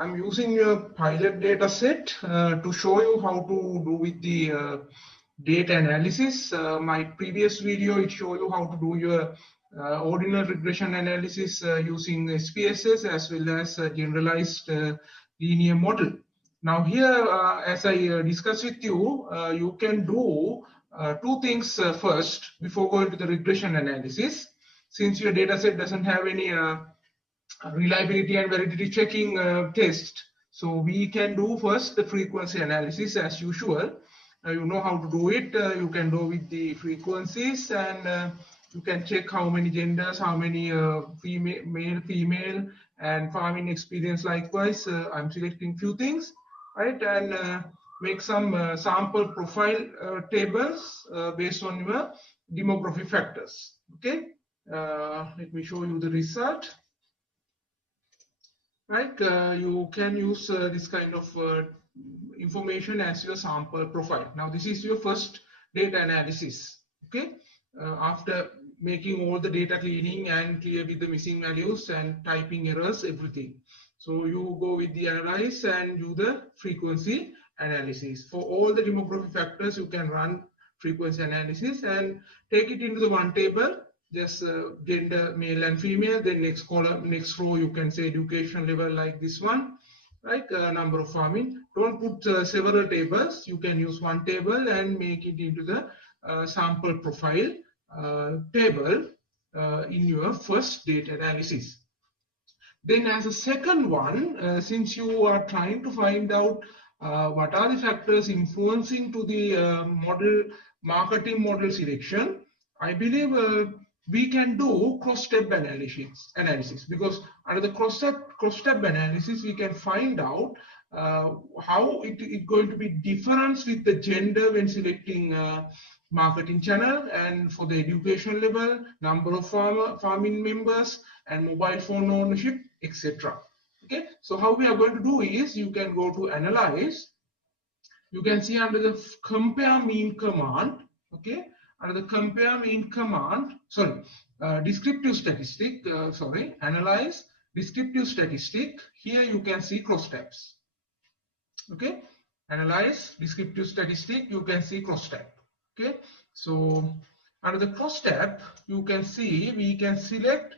I'm using a pilot data set to show you how to do with the data analysis. My previous video, it showed you how to do your ordinal regression analysis using SPSS as well as generalized linear model. Now here, as I discussed with you, you can do two things first before going to the regression analysis. Since your data set doesn't have any reliability and validity checking test, so we can do first the frequency analysis as usual. You know how to do it. You can do with the frequencies, and you can check how many genders, how many male, female, and farming experience. Likewise, I'm selecting few things, right, and make some sample profile tables based on your demographic factors. Okay, let me show you the result. Right, you can use this kind of information as your sample profile. Now this is your first data analysis. Okay, after making all the data cleaning and clear with the missing values and typing errors, everything. So you go with the analyze and do the frequency analysis. For all the demographic factors, you can run frequency analysis and take it into the one table. Just gender, male and female. Then next column, next row, you can say education level like this one, right? Number of farming. Don't put several tables. You can use one table and make it into the sample profile table in your first data analysis. Then as a second one, since you are trying to find out what are the factors influencing to the marketing model selection, I believe we can do cross-step analysis, because under the cross-step analysis we can find out how it going to be difference with the gender when selecting marketing channel, and for the education level, number of farming members, and mobile phone ownership, etc. Okay, so how we are going to do is, you can go to analyze. You can see under the compare mean command. Okay, under the compare mean command, descriptive statistic, analyze descriptive statistic. Here you can see cross steps. Okay, analyze descriptive statistic, you can see cross step. Okay, so under the cross step, you can see we can select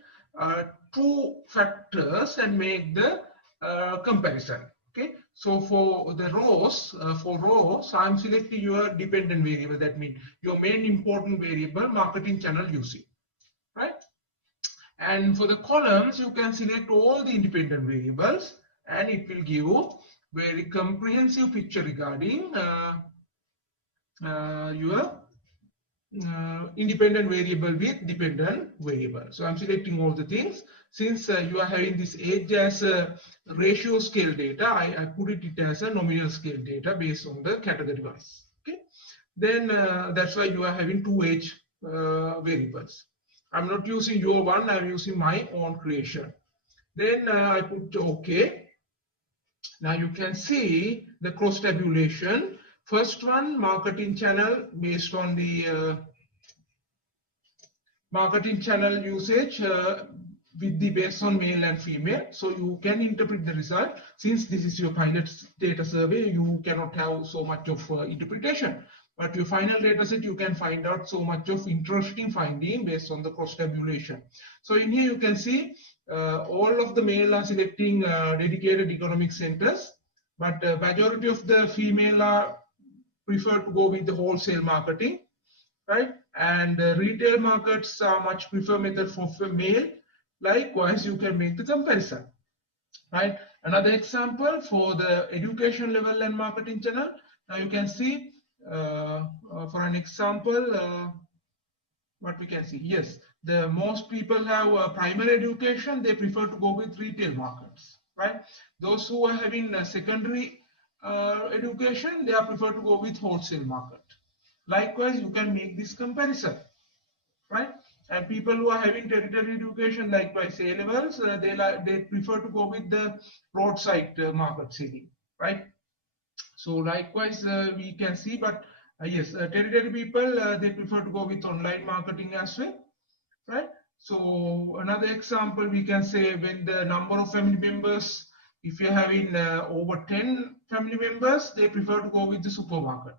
two factors and make the comparison. Okay, so for the rows, I'm selecting your dependent variable. That means your main important variable, marketing channel usage, right? And for the columns, you can select all the independent variables, and it will give you very comprehensive picture regarding your independent variable with dependent variable. So I'm selecting all the things. Since you are having this age as a ratio scale data, I put it as a nominal scale data based on the category wise. Okay, then that's why you are having two age variables. I'm not using your one, I'm using my own creation. Then I put OK. Now you can see the cross tabulation. First one, marketing channel based on the marketing channel usage with the based on male and female. So you can interpret the result. Since this is your pilot data survey, you cannot have so much of interpretation. But your final data set, you can find out so much of interesting finding based on the cross tabulation. So in here you can see all of the male are selecting dedicated economic centers, but majority of the female are prefer to go with the wholesale marketing, right? And retail markets are much preferred method for male. Likewise, you can make the comparison, right? Another example for the education level and marketing channel. Now you can see for an example, what we can see. Yes, the most people have primary education, they prefer to go with retail markets, right? Those who are having secondary education, they are prefer to go with wholesale market. Likewise, you can make this comparison, right? And people who are having tertiary education, likewise A levels, they prefer to go with the roadside market setting, right? So likewise, we can see, but yes, tertiary people, they prefer to go with online marketing as well, right? So another example, we can say when the number of family members if you're having over 10 family members, they prefer to go with the supermarket,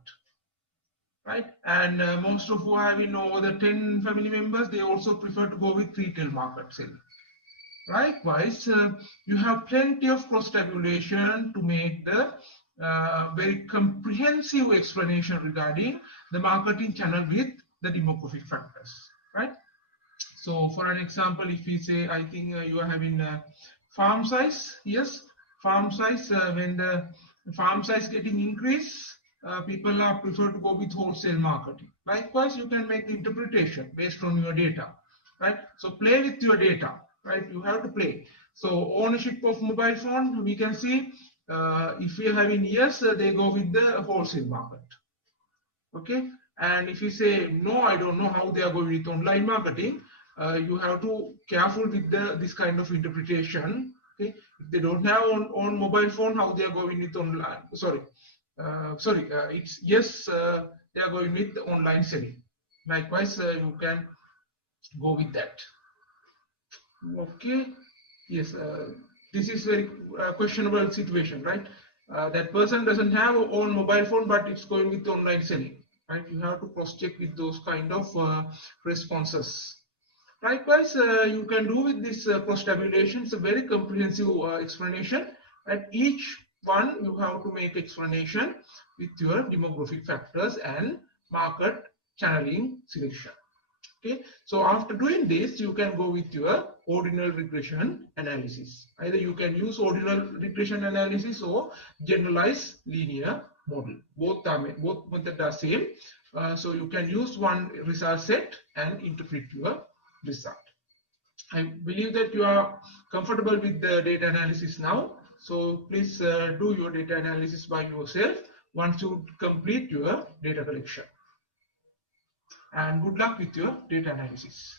right? And most of who are having over the 10 family members, they also prefer to go with retail market selling. Likewise, you have plenty of cross-tabulation to make the very comprehensive explanation regarding the marketing channel with the demographic factors, right? So for an example, if we say, I think you are having farm size, yes, farm size, when the farm size getting increased, people are prefer to go with wholesale marketing. Likewise, you can make the interpretation based on your data, right? So play with your data, right? You have to play. So ownership of mobile phone, we can see if we are having yes, they go with the wholesale market. Okay, and if you say no, I don't know how they are going with online marketing, you have to careful with this kind of interpretation. Okay, if they don't have on mobile phone, how they are going with online? It's yes, they are going with online selling. Likewise, you can go with that. Okay, yes, this is very questionable situation, right? That person doesn't have own mobile phone, but it's going with online selling. Right? You have to cross-check with those kind of responses. Likewise, you can do with this cross-tabulation. It's a very comprehensive explanation. At each one, you have to make explanation with your demographic factors and market channeling selection. Okay, so after doing this, you can go with your ordinal regression analysis. Either you can use ordinal regression analysis or generalized linear model. Both methods are same. So you can use one result set and interpret your result. I believe that you are comfortable with the data analysis now. So please do your data analysis by yourself once you complete your data collection. And good luck with your data analysis.